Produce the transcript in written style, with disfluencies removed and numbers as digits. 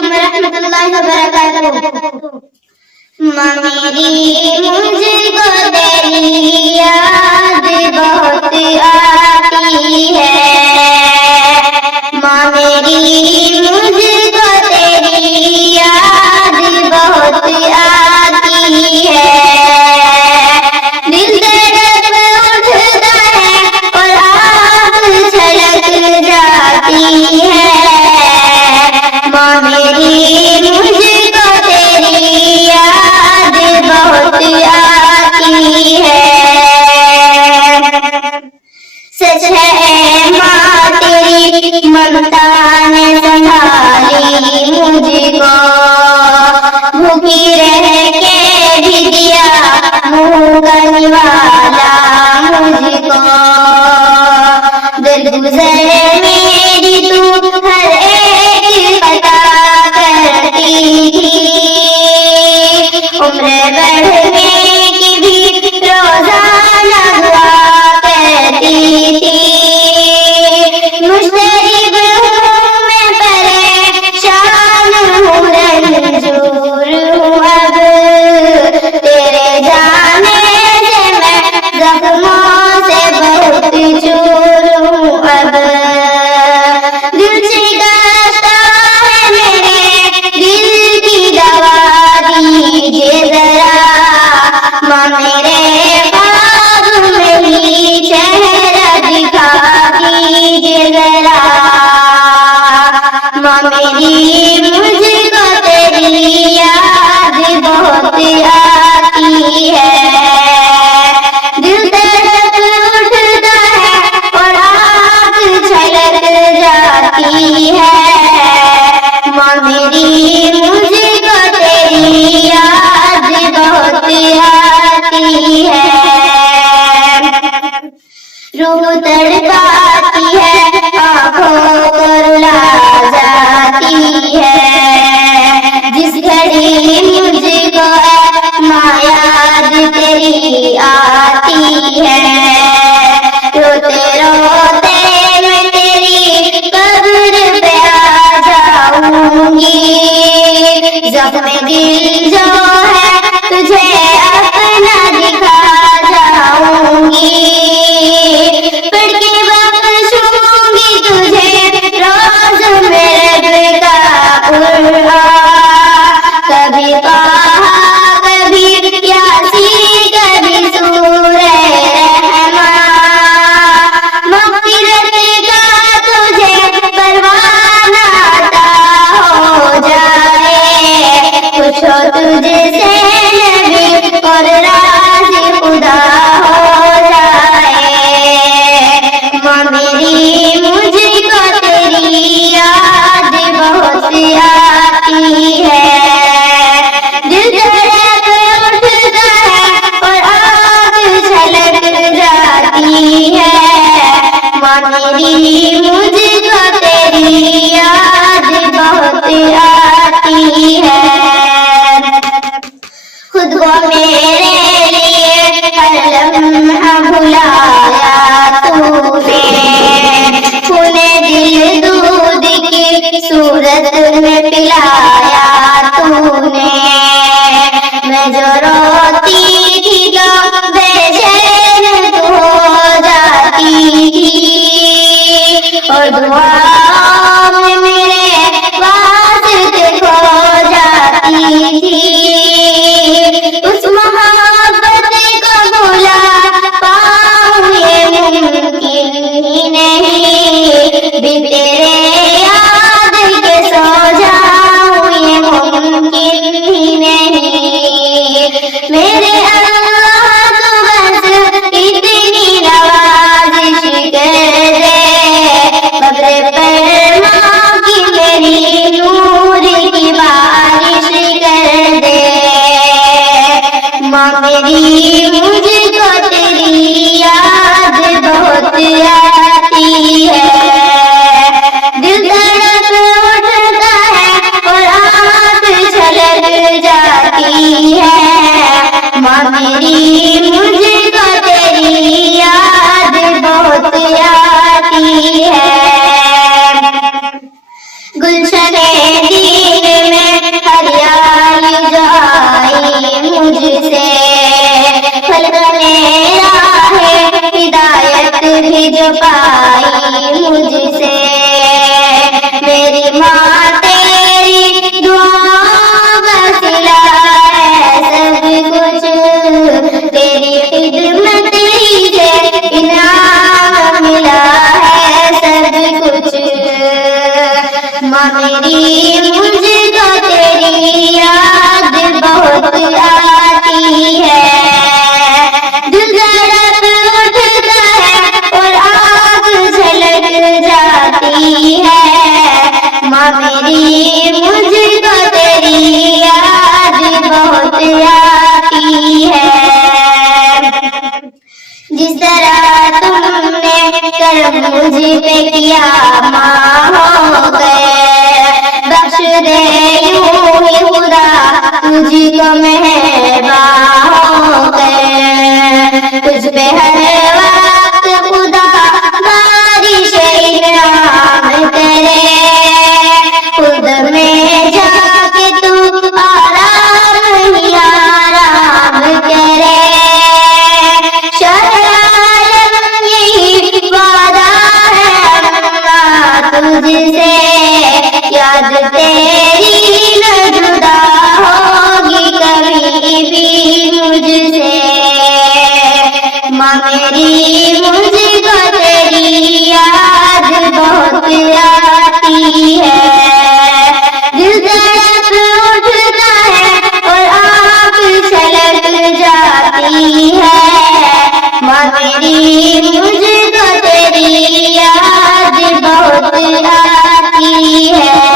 वालेकुम रहमतुल्लाहि व बरकातहू। माँ मेरी मुझको तेरी याद बहुत आती है, माँ मेरी मुझको तेरी याद बहुत आती है। दिल धड़क उठता है और आँख छलक जाती है, माँ मेरी मुझको तेरी याद बहुत आती है। सच है माँ तेरी ममता ने संभाली मुझको, भूखी रह के भी दिया मुँह का निवाला मुझको। दरगुजर मेरी तू हर एक पता करती थी, उम्र बढ़ने की भी रोजाना दुआ करती थी। मुस्तैब हूँ मैं परेशान हूँ रंजूर हूँ अब, तेरे जाने से मैं जख्मों से बहुत चूर हूँ अब। दिल शिकस्ता है मेरे दिल की दवा दीजिए जरा, माँ मेरे ख्वाब में ही चेहरा दिखा दीजिए जरा। माँ मेरी मुझको तेरी याद बहुत आती है, दिल धड़क उठता है और आँख छलक जाती है, माँ मेरी मुझको तेरी याद बहुत आती है। रूह तड़पाती है आँखों को रुला जाती है, जिस घड़ी मुझको माँ याद तेरी आती है। रोते रोते मैं तेरी कब्र पे आ जाऊंगी, जख्म दिल जो है तुझे अपना दिखा जाऊंगी। पढ़ के बख्शूंगी तुझे रोज मेरे का कुरान, कभी ताहा कभी यासीन कभी सूरह रहमान। मग़फ़िरत का तुझे परवाना अता हो जाए, कुछ हो तुझसे नबी और राज़ी खुदा हो जाए। माँ मेरी मुझको तेरी याद बहुत आती है, दिल धड़क उठता है और आँख छलक जाती है, माँ मेरी मुझको तेरी याद बहुत आती है। खुद को मेरे लिए हर लम्हा भुलाया तूने, खूने दिल दूध की सूरत में पिलाया तूने। मैं जो रोती थी तो बेचैन तू हो जाती थी, और दुआओं में मेरे वास्ते खो जाती थी। उस मोहब्बत को भुला पाऊँ ये मुमकिन ही नहीं, भी तेरे याद के सो जाऊँ ये मुमकिन ही नहीं। मेरे अल्लाह तू बस इतनी नवाज़िश कर दे, कब्र पर माँ की मेरी नूर की बारिश कर दे। माँ मेरी मुझको तेरी याद बहुत आती है, दिल धड़क उठता है और आँख छलक जाती है। माँ मेरी मुझको तेरी याद बहुत आती है। गुलशने दीन भी जो पाई मुझसे, मेरी माँ तेरी दुआओं का सिला है सब कुछ, तेरी खिदमत ही से इनाम मिला है सब कुछ। माँ मेरी मुझको तेरी याद बहुत आती है, दिल धड़क उठता है और आग झलक जाती है। माँ मेरी मुझको तेरी याद बहुत आती है। जिस तरह तुमने करम मुझ पे किया माँ हो गए, बख्श दे यूं ही खुदा तुझको मेहरबान हो गए। तुझ पे हर वक्त खुदा बारिश इनाम करे, खुद में जाके तू आराम ही आराम करे। शर्म यही वादा है अल्लाह तुझसे, याद तेरी न जुदा होगी कभी भी मुझसे। माँ मेरी मुझको तेरी याद बहुत आती है, दिल धड़क उठता है और आँख छलक जाती है। माँ मेरी मुझको तेरी याद बहुत आती है।